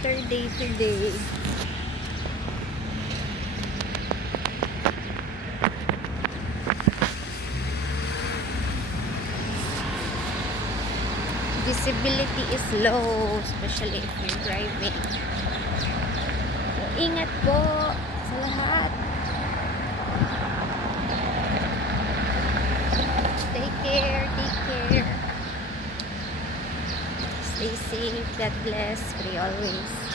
Saturday today. Visibility is low, especially if you're driving. So, ingat po sa lahat. Take care, take care. Stay safe. God bless. Pray always.